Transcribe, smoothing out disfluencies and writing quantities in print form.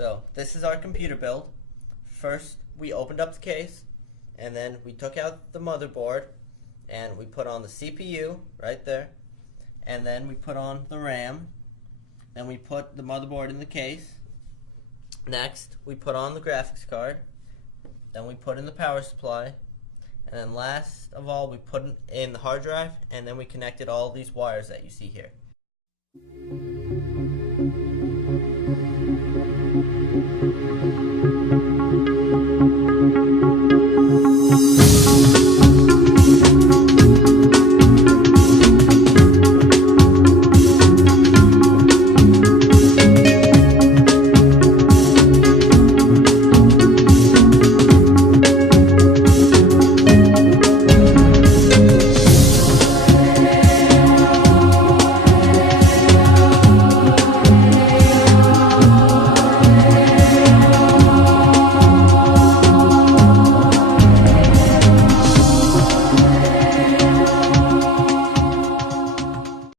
So this is our computer build. First, we opened up the case, and then we took out the motherboard, and we put on the CPU right there, and then we put on the RAM. Then we put the motherboard in the case. Next, we put on the graphics card. Then we put in the power supply. And then last of all, we put in the hard drive, and then we connected all these wires that you see here.